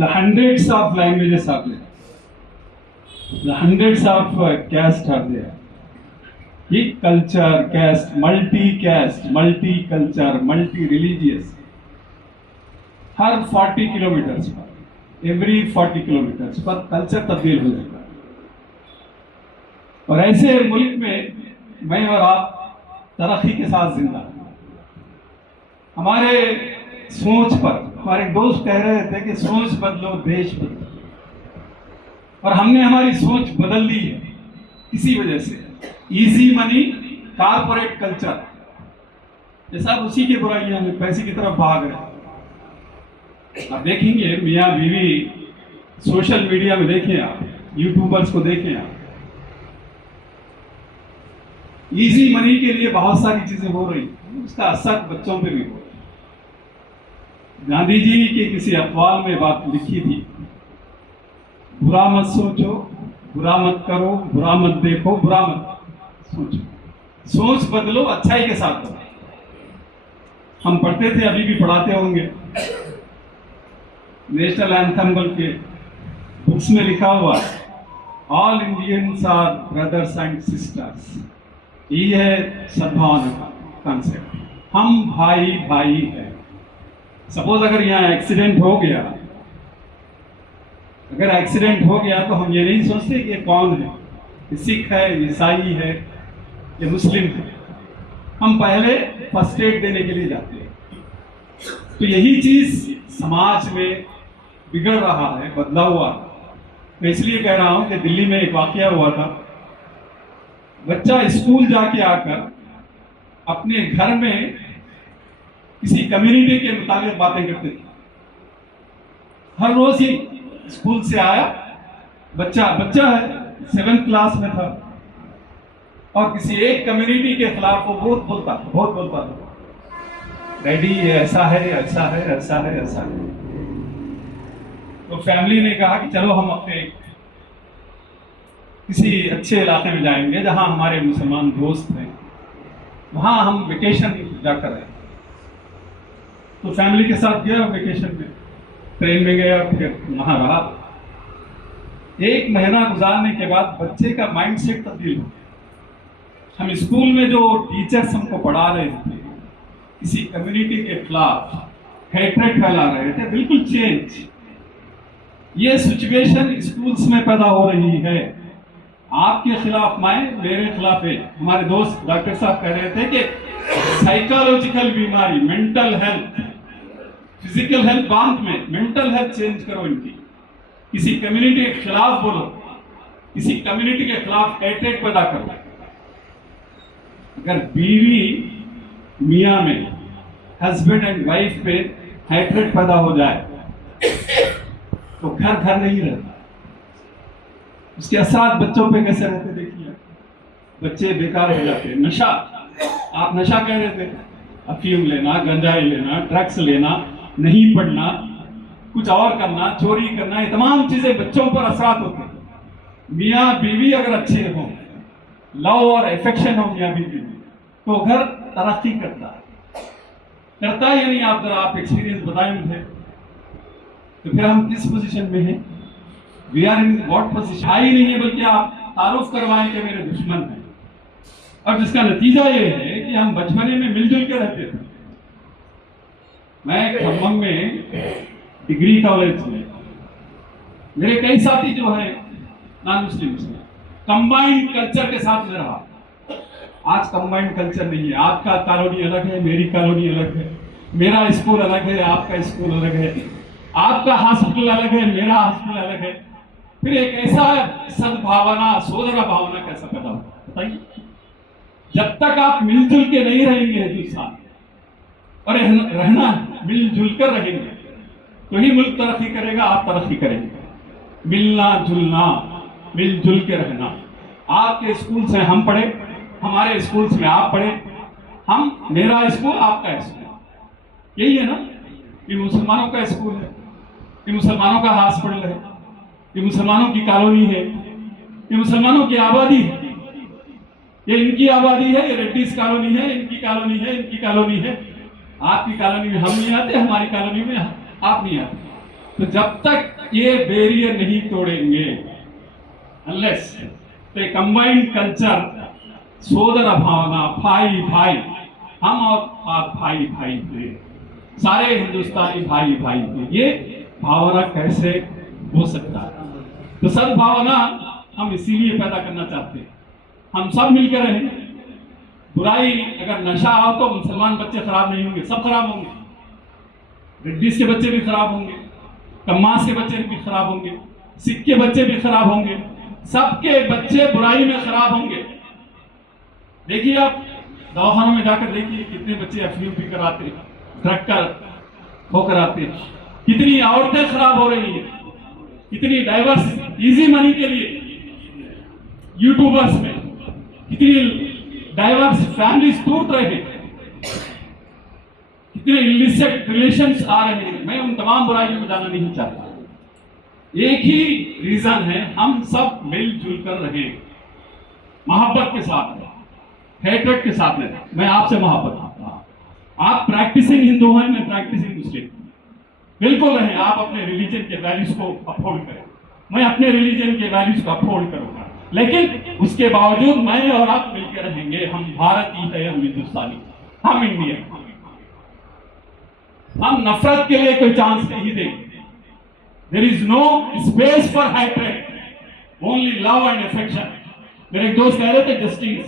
The hundreds of languages are there. The hundreds of castes are there. Each culture, caste, multi-caste, multi-culture, multi-religious. Her 40 kilometres पर, every 40 kilometres पर culture तब्दील हो जाता है। और ऐसे मुल्क में मैं और आप तरक्की के साथ जिंदा हैं। हमारे सोच पर हमारे दोस्त कह रहे थे कि सोच बदलो देश बदलो, और हमने हमारी सोच बदल दी है इसी वजह से। इजी मनी, कारपोरेट कल्चर, ये सब उसी की बुराइयां हैं, पैसे की तरफ भाग रहे हैं। आप देखेंगे मियाँ बीवी सोशल मीडिया में, देखें आप, यूट्यूबर्स को देखें आप, इजी मनी के लिए बहुत सारी चीजें हो रही, उसका असर बच्चों पे भी हो रहा है। गांधी जी के किसी अखबार में बात लिखी थी, बुरा मत सोचो, बुरा मत करो, बुरा मत देखो, बुरा मत सोचो, सोच बदलो, अच्छाई के साथ बदलो। हम पढ़ते थे, अभी भी पढ़ाते होंगे, नेशनल एंथम बोल के बुक्स में लिखा हुआ, all Indians are brothers and sisters. ये है सद्भावना का कॉन्सेप्ट, हम भाई भाई है। सपोज अगर यहाँ एक्सीडेंट हो गया, अगर एक्सीडेंट हो गया तो हम ये नहीं सोचते कि ये कौन है, ये सिख है, ईसाई है, ये मुस्लिम है। हम पहले फर्स्ट एड देने के लिए जाते हैं। तो यही चीज समाज में बिगड़ रहा है, बदला हुआ। मैं इसलिए कह रहा हूं कि दिल्ली में एक वाकया हुआ था। बच्चा स्कूल जाके आकर अपने घर में किसी कम्युनिटी के मुताबिक बातें करते थे। हर रोज ही स्कूल से आया, बच्चा है, 7th क्लास में था, और किसी एक कम्युनिटी के खिलाफ वो बहुत बोलता था, डैडी ये ऐसा है, ऐसा है, ऐसा है, ऐसा है। तो फैमिली ने कहा कि चलो हम अपने किसी अच्छे इलाके में जाएंगे जहां हमारे मुसलमान दोस्त हैं, वहां हम वेकेशन जाकर आए। तो फैमिली के साथ गया वेकेशन में, ट्रेन में गया, फिर वहां रहा। 1 महीना गुजारने के बाद बच्चे का माइंडसेट तब्दील हो गया। हम स्कूल में जो टीचर्स हमको पढ़ा रहे थे, किसी कम्युनिटी के खिलाफ हेट्रेड फैला रहे थे, बिल्कुल चेंज। ये सिचुएशन स्कूल्स में पैदा हो रही है। आपके खिलाफ मैं, मेरे खिलाफ है। हमारे दोस्त डॉक्टर साहब कह रहे थे कि साइकोलॉजिकल बीमारी, मेंटल हेल्थ, फिजिकल हेल्थ बाद में, मेंटल हेल्थ चेंज करो इनकी। किसी कम्युनिटी के खिलाफ बोलो, किसी कम्युनिटी के खिलाफ हेट्रेड पैदा करो। अगर बीवी मियां में, हस्बैंड एंड वाइफ पे हेट्रेड पैदा हो जाए तो घर नहीं रहता। उसके असर बच्चों पे कैसे रहते देखिए, बच्चे बेकार हो जाते। नशा, आप नशा कह रहे थे, अफीम लेना, गंजाई लेना, ड्रग्स लेना, नहीं पढ़ना, कुछ और करना, चोरी करना, ये तमाम चीजें बच्चों पर असरात होते हैं। मियाँ बीवी अगर अच्छे हों, लव और एफेक्शन हो मियाँ बीवी में, तो घर तरक्की करता है या नहीं? आप जरा आप एक्सपीरियंस बताएं मुझे। तो फिर हम किस पोजीशन में हैं? We are in what position? आई नहीं है, बल्कि आप तारुफ करवाएं कि मेरे दुश्मन हैं। और जिसका नतीजा ये है कि हम बचपने में मिलजुल के रहते थे। मैं खम्मम में डिग्री कॉलेज में, मेरे कई साथी जो है नॉन मुस्लिम्स में, कंबाइंड कल्चर के साथ में रहा। आज कंबाइंड कल्चर नहीं है। आपका कॉलोनी अलग है, मेरी कॉलोनी अलग है, मेरा स्कूल अलग है, आपका स्कूल अलग है, आपका हॉस्पिटल अलग है, मेरा हॉस्पिटल अलग है। फिर एक ऐसा सद्भावना, सोदरा भावना कैसा पैदा होगा बताइए? जब तक आप मिलजुल के नहीं रहेंगे हिंदुस्तान, और रहना मिलजुल कर रहेंगे, तो ही मुल्क तरक्की करेगा, आप तरक्की करेंगे। मिलना जुलना, मिलजुल के रहना। आपके स्कूल से हम पढ़े, हमारे स्कूल में आप पढ़े, हम, मेरा स्कूल, आपका स्कूल, यही है ना? ये मुसलमानों का स्कूल है, ये मुसलमानों का हॉस्पिटल है, ये मुसलमानों की कॉलोनी है, ये मुसलमानों की आबादी है, ये इनकी आबादी है, ये रेड्डीज कॉलोनी है, इनकी कॉलोनी है, इनकी कॉलोनी है। आपकी कॉलोनी में हम नहीं आते, हमारी कॉलोनी में आप नहीं आते। तो जब तक ये बैरियर नहीं तोड़ेंगे, अनलेस तो कंबाइंड कल्चर, सोदर भावना, भाई भाई, हम और आप भाई भाई हैं, सारे हिंदुस्तानी भाई भाई हैं, ये भावना कैसे हो सकता है? तो सद्भावना हम इसीलिए पैदा करना चाहते हैं, हम सब मिलकर रहें। बुराई, अगर नशा आओ तो मुसलमान बच्चे खराब नहीं होंगे, सब खराब होंगे, रेड्डीज के बच्चे भी खराब होंगे, कम्मास के बच्चे भी खराब होंगे, सिख के बच्चे भी खराब होंगे, सबके बच्चे बुराई में खराब होंगे। देखिए आप दवाखानों में जाकर देखिए कितने बच्चे अफीम पी कर आते, ड्रग का होकर आते, कितनी औरतें खराब हो रही है, कितनी डाइवर्स इजी मनी के लिए यूट्यूबर्स में कितनी डाइवर्स फैमिलीज टूट रहे हैं, कितने इलिसिट रिलेशंस आ रहे हैं। मैं उन तमाम बुराइयों में जाना नहीं चाहता। एक ही रीजन है, हम सब मिलजुल कर रहें, मोहब्बत के साथ रहें, हेट्रेड के साथ रहें। मैं आपसे मोहब्बत करता हूं, आप प्रैक्टिसिंग हिंदू हैं, मैं प्रैक्टिसिंग मुस्लिम, बिल्कुल रहें। आप अपने रिलीजन के वैल्यूज को अपहोल्ड करें, मैं अपने रिलीजन के वैल्यूज को अपहोल्ड करूंगा, लेकिन उसके बावजूद मैं और आप मिलकर रहेंगे। हम भारतीय है, हम हिंदुस्तानी, हम इंडियन, हम नफरत के लिए कोई चांस नहीं देंगे। There is no space for hatred, only love and affection. मेरे एक दोस्त कह रहे थे जस्टिस,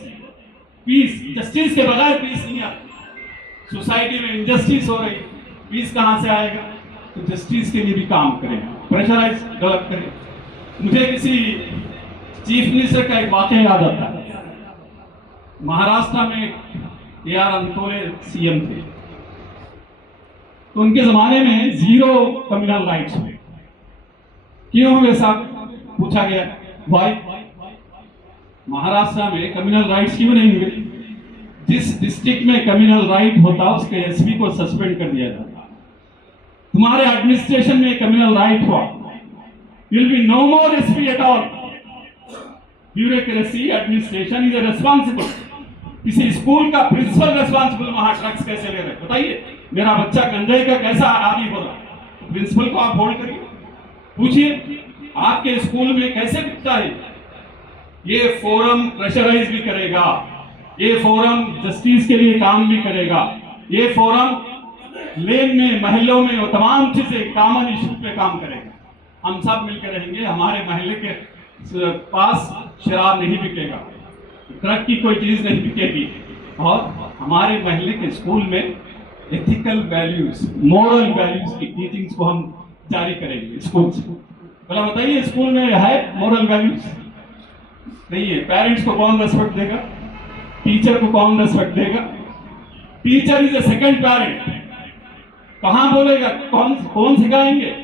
पीस, जस्टिस के बगैर पीस नहीं आता। सोसाइटी में इनजस्टिस हो रही, पीस कहां से आएगा? तो जस्टिस के लिए भी काम करें, प्रेशराइज डेवलप करें। मुझे किसी चीफ मिनिस्टर का एक वाकया याद आता है। महाराष्ट्र में AR अंतोले सीएम थे, तो उनके जमाने में 0 कम्युनल राइट्स हुए। क्यों हुए साहब? पूछा गया, भाई महाराष्ट्र में कम्युनल राइट्स क्यों नहीं हुए? जिस डिस्ट्रिक्ट में कम्युनल राइट होता उसके एसपी को सस्पेंड कर दिया जाता। तुम्हारे एडमिनिस्ट्रेशन में कम्युनल राइट हुआ, will be no more SP at all. Bureaucracy, administration is responsible. किसी स्कूल का प्रिंसिपल रेस्पॉन्सिबल, वहां ड्रग्स कैसे ले रहे? बताइए, मेरा बच्चा गंजे का कैसा आदी हो रहा, प्रिंसिपल को आप होल्ड करिए, पूछिए आपके स्कूल में कैसे बिकता है। ये फोरम प्रेशराइज भी करेगा, ये फोरम जस्टिस के लिए काम भी करेगा, ये फोरम लेन में, महलों में, वो तमाम चीजें कॉमन इशू पे काम करेगा। हम सब मिलकर रहेंगे, हमारे महल्ले के पास शराब नहीं बिकेगा, ड्रग की कोई चीज नहीं बिकेगी, और हमारे महल्ले के स्कूल में एथिकल वैल्यूज, मॉरल वैल्यूज की टीचिंग्स को हम जारी करेंगे स्कूल से। भला बताइए, स्कूल में है मॉरल वैल्यूज? नहीं है। पेरेंट्स को कौन रेस्पेक्ट देगा? टीचर को कौन रेस्पेक्ट देगा? Teacher is a second parent. कहां बोलेगा? कौन सिखाएंगे?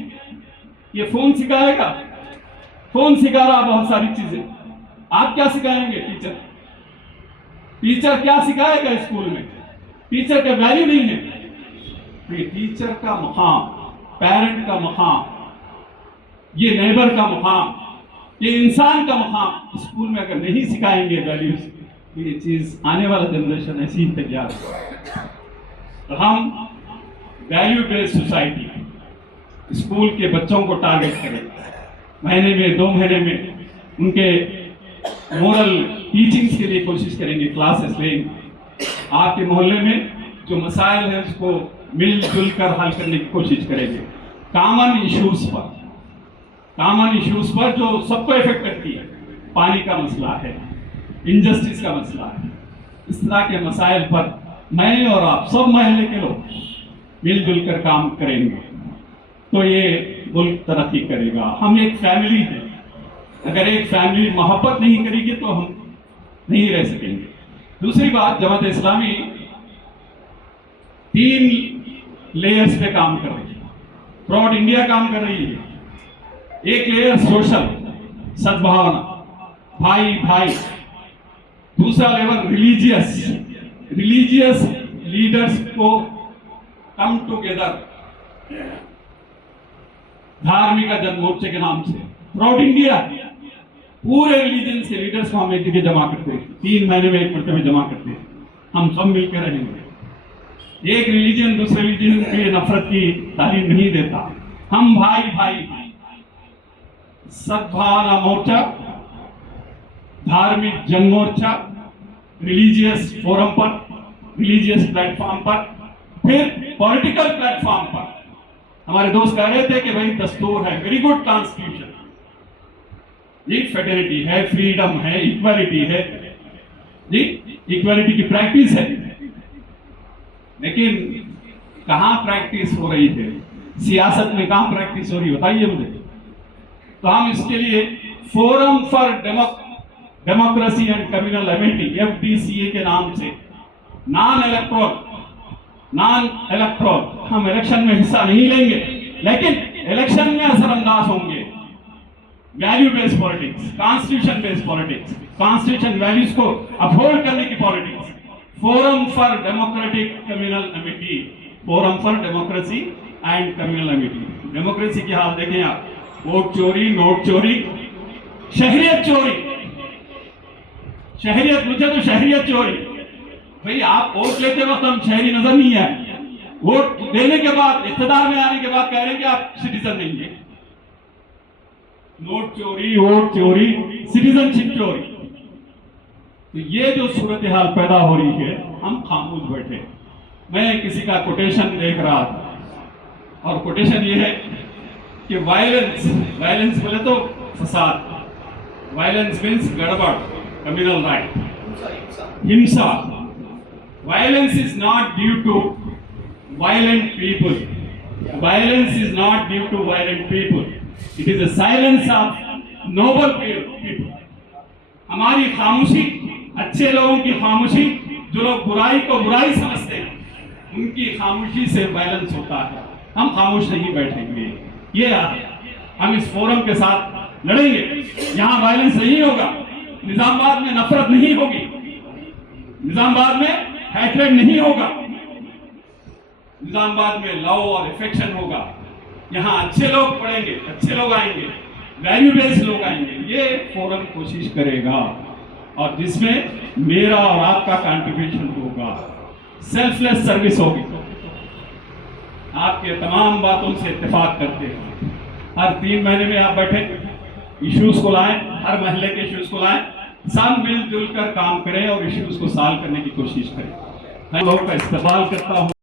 ये फोन सिखाएगा, फोन सिखा रहा बहुत सारी चीजें। आप क्या सिखाएंगे? टीचर क्या सिखाएगा स्कूल में? टीचर का वैल्यू नहीं है। ये टीचर का मुकाम, पेरेंट का मुकाम, ये नेबर का मुकाम, ये इंसान का मुकाम स्कूल में अगर नहीं सिखाएंगे वैल्यूज, तो ये चीज आने वाला जनरेशन ऐसी ही तैयार है। तो हम वैल्यू बेस्ड सोसाइटी स्कूल के बच्चों को टारगेट करें, महीने में 2 महीने में उनके मोरल टीचिंग्स के लिए कोशिश करेंगे, क्लासेस लेंगे। आपके मोहल्ले में जो मसाइल है उसको मिलजुल कर हल करने की कोशिश करेंगे। कॉमन इश्यूज पर जो सबको इफेक्ट करती है, पानी का मसला है, इनजस्टिस का मसला है, इस तरह के मसाइल पर मैं और आप सब मोहल्ले के लोग मिलजुल कर काम करेंगे तो ये मुल्क तरक्की करेगा। हम एक फैमिली हैं, अगर एक फैमिली मोहब्बत नहीं करेगी तो हम नहीं रह सकेंगे। दूसरी बात, जमात इस्लामी 3 लेयर्स पे काम कर रही है, थ्रू इंडिया काम कर रही है। एक लेयर सोशल, सद्भावना, भाई भाई। दूसरा लेवल रिलीजियस लीडर्स को कम टुगेदर, धार्मिक जन मोर्चे के नाम से थ्रू इंडिया पूरे रिलीजन के लीडर्स को हम एक जगह जमा करते हैं, 3 महीने में एक मरतबा जमा करते हैं। हम सब मिलकर रहेंगे। एक रिलीजन दूसरे रिलीजन के नफरत की तालीम नहीं देता, हम भाई भाई हैं। सद्भावना मोर्चा, धार्मिक जन मोर्चा, रिलीजियस फोरम पर, रिलीजियस प्लेटफॉर्म पर, फिर पॉलिटिकल प्लेटफॉर्म पर। हमारे दोस्त कह रहे थे कि भाई दस्तूर है, वेरी गुड कॉन्स्टिट्यूशन, जी फेडरिटी है, फ्रीडम है, इक्वालिटी है, जी इक्वालिटी की प्रैक्टिस है, लेकिन कहां प्रैक्टिस हो रही है? सियासत में कहां प्रैक्टिस हो रही है बताइए मुझे। तो हम इसके लिए forum for democracy and communal Amity, FDCA के नाम से, नॉन इलेक्ट्रोल, हम इलेक्शन में हिस्सा नहीं लेंगे, लेकिन इलेक्शन में असरअंदाज होंगे। Value based politics, constitution based politics, constitution values को अपहोल्ड करने की politics. Forum for democratic communal Amity, forum for democracy and communal Amity. Democracy की हाल देखें आप, वोट चोरी, नोट चोरी, शहरियत चोरी, शहरियत, मुझे तो शहरियत चोरी। भाई आप वोट लेते वक्त हम शहरी नजर नहीं आए, वोट देने के बाद, इख्तिदार में आने के बाद कह रहे हैं कि आप सिटीजन नहीं है। नोट चोरी, वोट चोरी, सिटीजनशिप चोरी। तो ये जो सूरत हाल पैदा हो रही है, हम खामोश बैठे। मैं किसी का कोटेशन देख रहा था, और कोटेशन ये है कि वायलेंस बोले तो फसाद, वायलेंस मीन्स गड़बड़, कम्युनल राइट, हिंसा। Violence is not due to violent people, violence is not due to violent people, it is a silence of noble people. हमारी खामोशी, अच्छे लोगों की खामोशी, जो लोग बुराई को बुराई समझते हैं, उनकी खामोशी से वायलेंस होता है। हम खामोश नहीं बैठेंगे, ये हम इस फोरम के साथ लड़ेंगे। यहां वायलेंस नहीं होगा, निजामाबाद में नफरत नहीं होगी, निजामाबाद में हैट्रेड नहीं होगा, निजामाबाद में लव और अफेक्शन होगा। यहां अच्छे लोग पढ़ेंगे, अच्छे लोग आएंगे, वैल्यू बेस्ड लोग आएंगे। ये फोरम कोशिश करेगा, और जिसमें मेरा और आपका कंट्रीब्यूशन होगा, सेल्फलेस सर्विस होगी। आपके तमाम बातों से इत्तेफाक करते हैं। हर 3 महीने में आप बैठे इश्यूज को लाएं, हर महल्ले के इश्यूज को लाएं, सब मिलजुल कर काम करें और इश्यूज को सॉल्व करने की कोशिश करें। मैं लोगों का इस्तेमाल करता हूं।